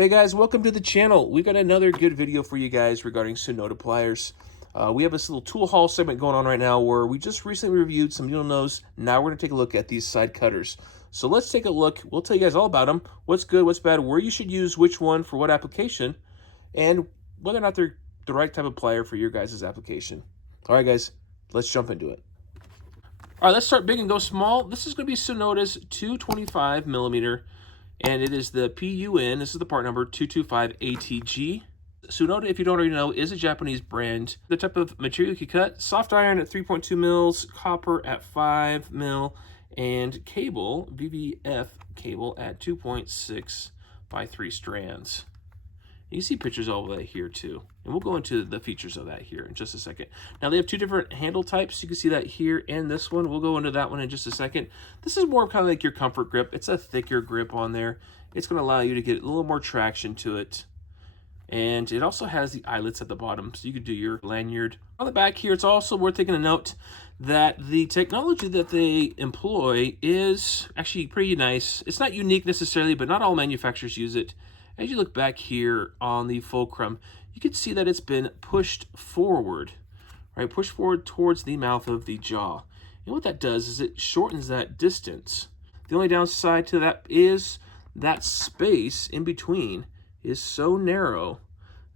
Hey guys, welcome to the channel. We got another good video for you guys regarding Tsunoda pliers. We have this little tool haul segment going on right now where we just recently reviewed some needle nose. Now we're going to take a look at these side cutters. So let's take a look. We'll tell you guys all about them, what's good, what's bad, where you should use which one for what application, and whether or not they're the right type of plier for your guys' application. All right, guys, let's jump into it. All right, let's start big and go small. This is going to be Tsunoda's 225 millimeter. And it is the PUN, this is the part number, 225ATG. Tsunoda, if you don't already know, is a Japanese brand. The type of material you can cut, soft iron at 3.2 mils, copper at 5 mil, and cable, VVF cable at 2.6 by 3 strands. You see pictures of that here too. And we'll go into the features of that here in just a second. Now they have two different handle types. You can see that here and this one. We'll go into that one in just a second. This is more kind of like your comfort grip. It's a thicker grip on there. It's going to allow you to get a little more traction to it. And it also has the eyelets at the bottom, so you could do your lanyard. On the back here, it's also worth taking a note that the technology that they employ is actually pretty nice. It's not unique necessarily, but not all manufacturers use it. As you look back here on the fulcrum, you can see that it's been pushed forward, right? Pushed forward towards the mouth of the jaw. And what that does is it shortens that distance. The only downside to that is that space in between is so narrow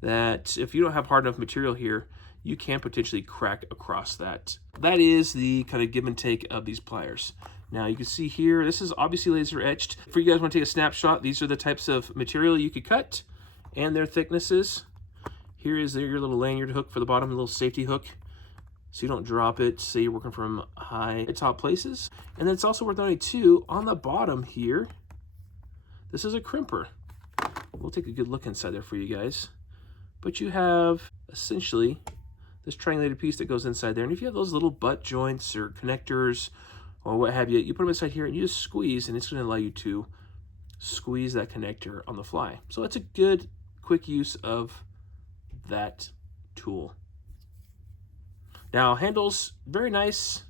that if you don't have hard enough material here, you can potentially crack across that. That is the kind of give and take of these pliers. Now you can see here, this is obviously laser etched. For you guys want to take a snapshot, these are the types of material you could cut and their thicknesses. Here is your little lanyard hook for the bottom, a little safety hook, so you don't drop it, say you're working from high top places. And then it's also worth noting too, on the bottom here, this is a crimper. We'll take a good look inside there for you guys. But you have essentially this triangulated piece that goes inside there. And if you have those little butt joints or connectors or what have you, you put them inside here and you just squeeze, and it's going to allow you to squeeze that connector on the fly. So it's a good, quick use of that tool. Now, handles, very nice.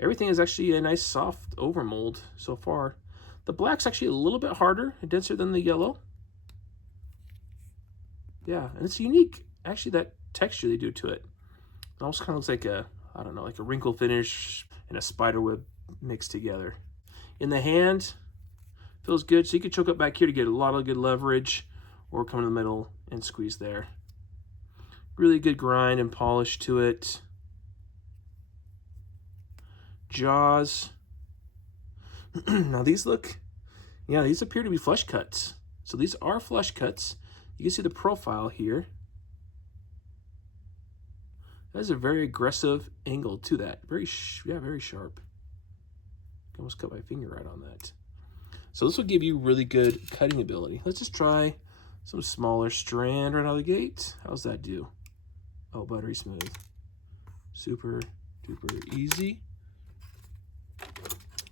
Everything is actually a nice soft overmold so far. The black's actually a little bit harder and denser than the yellow. Yeah, and it's unique, actually, that texture they do to it. It almost kind of looks like a, I don't know, like a wrinkle finish and a spider web mixed together. In the hand, feels good. So you can choke up back here to get a lot of good leverage, or come in the middle and squeeze there. Really good grind and polish to it. Jaws. Now these look, yeah, these appear to be flush cuts. So these are flush cuts. You can see the profile here. That is a very aggressive angle to that. Very sharp. I almost cut my finger right on that. So this will give you really good cutting ability. Let's just try some smaller strand right out of the gate. How's that do? Oh, buttery smooth. Super duper easy.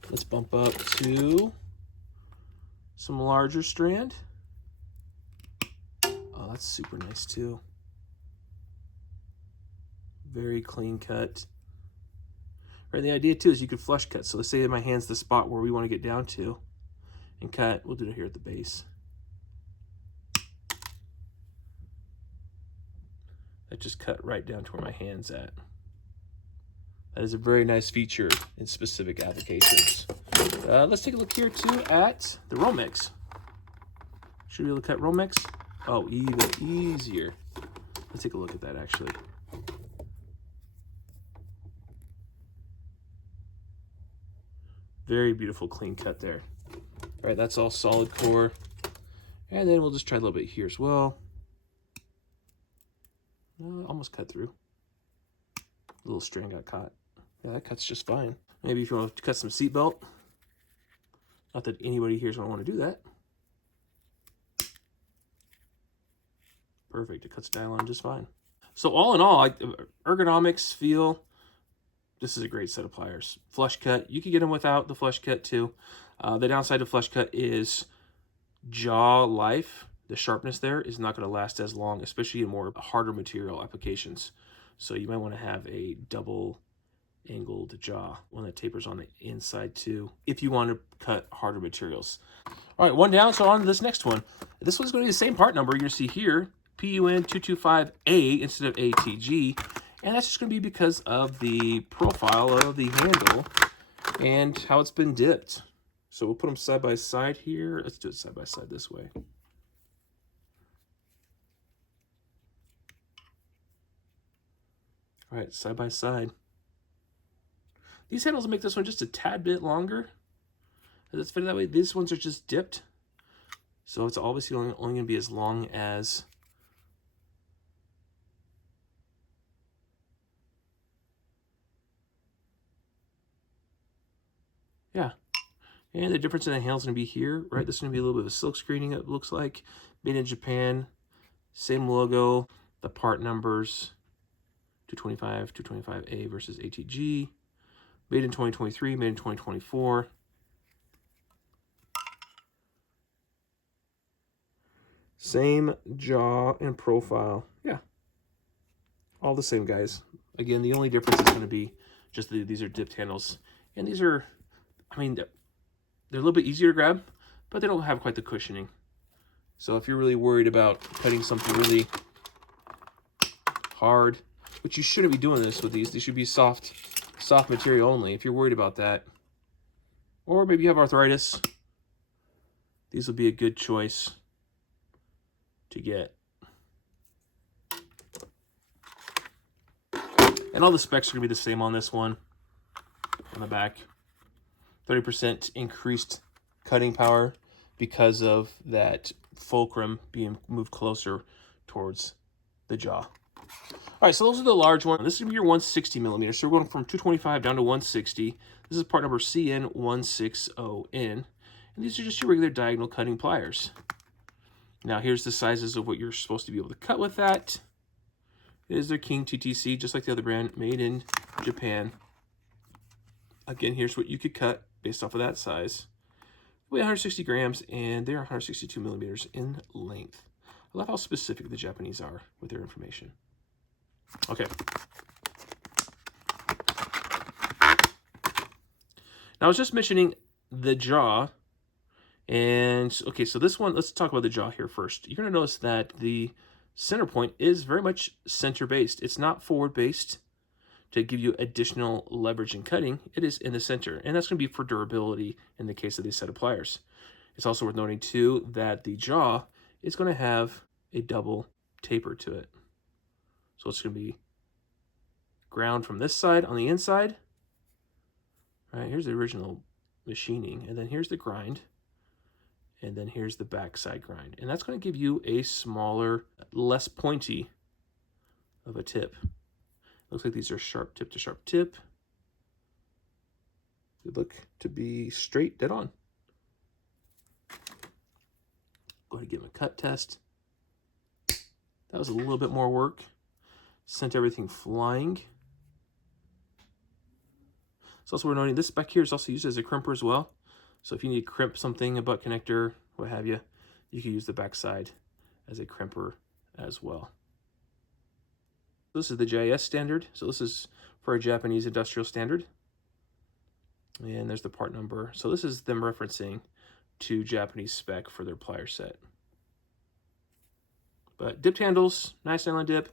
Let's bump up to some larger strand. Oh, that's super nice too. Very clean cut. Right, the idea too is you could flush cut. So let's say my hand's the spot where we want to get down to and cut. We'll do it here at the base. That just cut right down to where my hand's at. That is a very nice feature in specific applications. Let's take a look here too at the Romex. Should we be able to cut Romex? Oh, even easier. Let's take a look at that actually. Very beautiful clean cut there. All right, that's all solid core. And then we'll just try a little bit here as well. Almost cut through. A little strand got caught. Yeah, that cuts just fine. Maybe if you want to cut some seatbelt. Not that anybody here is going to want to do that. Perfect, it cuts down on just fine. So all in all, ergonomics, feel, this is a great set of pliers. Flush cut, you can get them without the flush cut too. The downside of flush cut is jaw life. The sharpness there is not going to last as long, especially in more harder material applications. So you might want to have a double angled jaw, one that tapers on the inside too, if you want to cut harder materials. All right, one down, so on to this next one. This one's going to be the same part number you're going to see here, PUN225A instead of ATG, and that's just going to be because of the profile of the handle and how it's been dipped. So we'll put them side by side here. Let's do it side by side this way. All right, side by side. These handles make this one just a tad bit longer. Let's fit it that way. These ones are just dipped. So it's obviously only going to be as long as yeah. And the difference in the handle is going to be here, right? This is going to be a little bit of a silk screening, it looks like. Made in Japan. Same logo. The part numbers. 225, 225A versus ATG. Made in 2023, made in 2024. Same jaw and profile. Yeah. All the same, guys. Again, the only difference is going to be just these are dipped handles. And these are, I mean, they're a little bit easier to grab, but they don't have quite the cushioning. So if you're really worried about cutting something really hard, which you shouldn't be doing this with these should be soft material only if you're worried about that. Or maybe you have arthritis. These will be a good choice to get. And all the specs are going to be the same on this one. On the back. 30% increased cutting power because of that fulcrum being moved closer towards the jaw. All right, so those are the large ones. This is going to be your 160 millimeters. So we're going from 225 down to 160. This is part number CN160N. And these are just your regular diagonal cutting pliers. Now here's the sizes of what you're supposed to be able to cut with that. It is their King TTC, just like the other brand, made in Japan. Again, here's what you could cut based off of that size. Weigh 160 grams, and they're 162 millimeters in length. I love how specific the Japanese are with their information. Okay. Now, I was just mentioning the jaw. And, okay, so this one, let's talk about the jaw here first. You're going to notice that the center point is very much center-based. It's not forward-based to give you additional leverage in cutting. It is in the center, and that's going to be for durability in the case of these set of pliers. It's also worth noting, too, that the jaw is going to have a double taper to it. So it's going to be ground from this side on the inside. All right, here's the original machining, and then here's the grind, and then here's the backside grind. And that's going to give you a smaller, less pointy of a tip. Looks like these are sharp tip to sharp tip. They look to be straight, dead on. Go ahead and give them a cut test. That was a little bit more work. Sent everything flying. So also we're noting this back here is also used as a crimper as well. So if you need to crimp something, a butt connector, what have you, you can use the backside as a crimper as well. This is the JIS standard. So this is for a Japanese industrial standard. And there's the part number. So this is them referencing to Japanese spec for their plier set. But dipped handles, nice nylon dip,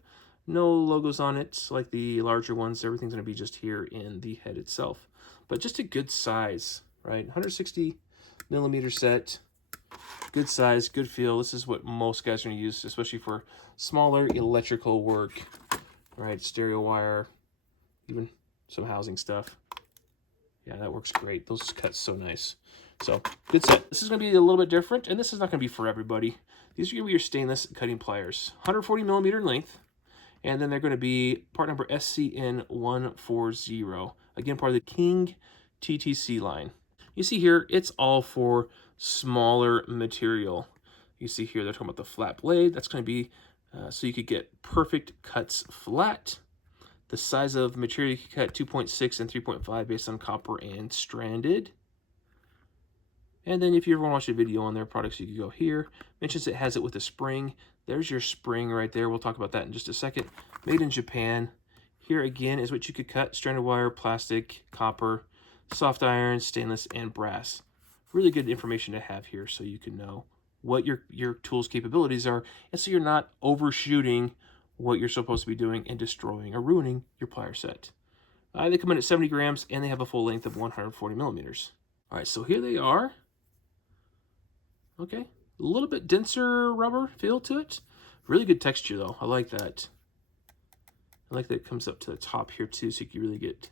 no logos on it like the larger ones. Everything's going to be just here in the head itself. But just a good size, right? 160 millimeter set, good size, good feel. This is what most guys are going to use, especially for smaller electrical work, right? Stereo wire, even some housing stuff. Yeah, that works great. Those cut so nice. So, good set. This is going to be a little bit different, and this is not going to be for everybody. These are going to be your stainless cutting pliers. 140 millimeter in length, and then they're going to be part number SCN140. Again, part of the King TTC line. You see here, it's all for smaller material. You see here, they're talking about the flat blade. That's going to be so you could get perfect cuts flat. The size of material you can cut 2.6 and 3.5 based on copper and stranded. And then if you ever want to watch a video on their products, you can go here. Mentions it has it with a spring. There's your spring right there. We'll talk about that in just a second. Made in Japan. Here again is what you could cut: stranded wire, plastic, copper, soft iron, stainless, and brass. Really good information to have here so you can know what your tool's capabilities are, and so you're not overshooting what you're supposed to be doing and destroying or ruining your plier set. They come in at 70 grams, and they have a full length of 140 millimeters. All right, so here they are. Okay, a little bit denser rubber feel to it. Really good texture, though. I like that. I like that it comes up to the top here, too, so you can really get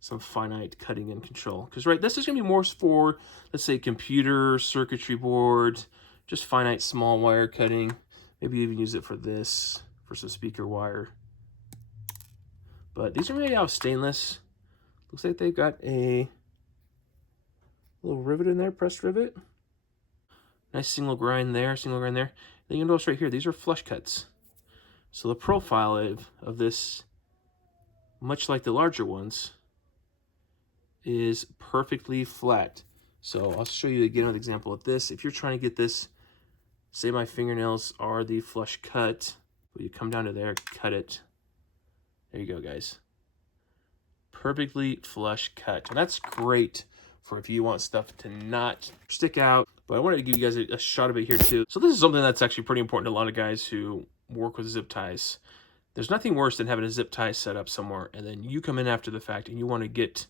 some finite cutting and control. Because, right, this is going to be more for, let's say, computer, circuitry board, just finite small wire cutting. Maybe even use it for this, for some speaker wire. But these are made out of stainless. Looks like they've got a little rivet in there, pressed rivet. Nice single grind there, single grind there. Then you'll notice right here, these are flush cuts. So the profile of this, much like the larger ones, is perfectly flat. So I'll show you again an example of this. If you're trying to get this, say my fingernails are the flush cut, but you come down to there, cut it. There you go, guys. Perfectly flush cut. And that's great for if you want stuff to not stick out. But I wanted to give you guys a shot of it here too. So this is something that's actually pretty important to a lot of guys who work with zip ties. There's nothing worse than having a zip tie set up somewhere and then you come in after the fact and you want to get,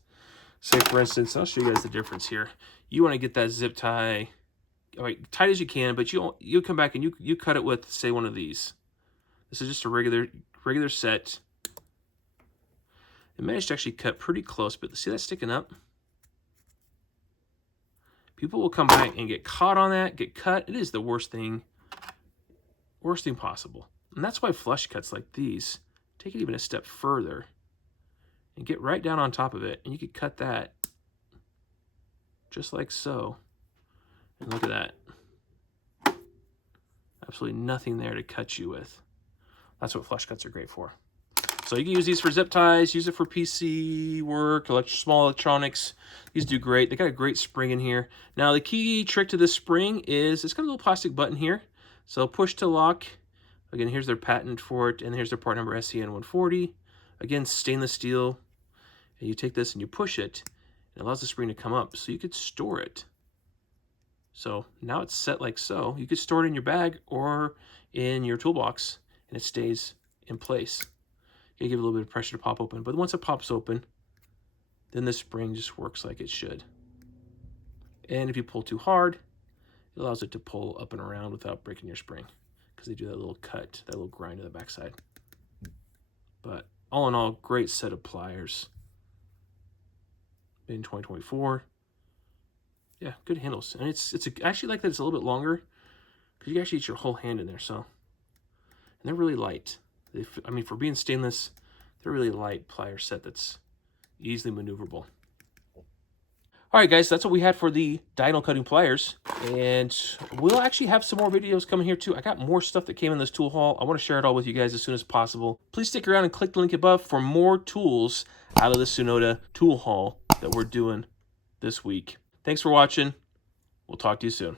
say for instance, I'll show you guys the difference here. You want to get that zip tie tight as you can, but you come back and you cut it with, say, one of these. This is just a regular set. It managed to actually cut pretty close, but see that sticking up? People will come by and get caught on that, get cut. It is the worst thing possible. And that's why flush cuts like these take it even a step further and get right down on top of it. And you could cut that just like so. And look at that. Absolutely nothing there to cut you with. That's what flush cuts are great for. So you can use these for zip ties, use it for PC work, small electronics. These do great. They got a great spring in here. Now the key trick to this spring is it's got a little plastic button here. So push to lock. Again, here's their patent for it, and here's their part number SCN140. Again, stainless steel. And you take this and you push it. It allows the spring to come up, so you could store it. So now it's set like so. You could store it in your bag or in your toolbox, and it stays in place. You give it a little bit of pressure to pop open, but once it pops open, then the spring just works like it should. And if you pull too hard, it allows it to pull up and around without breaking your spring, because they do that little cut, that little grind to the backside. But all in all, great set of pliers. In 2024. Yeah, good handles. And I actually like that it's a little bit longer, because you can actually get your whole hand in there. So, and they're really light. I mean, for being stainless, they're really light plier set that's easily maneuverable. All right, guys, that's what we had for the diagonal cutting pliers. And we'll actually have some more videos coming here, too. I got more stuff that came in this tool haul. I want to share it all with you guys as soon as possible. Please stick around and click the link above for more tools out of the Tsunoda tool haul that we're doing this week. Thanks for watching. We'll talk to you soon.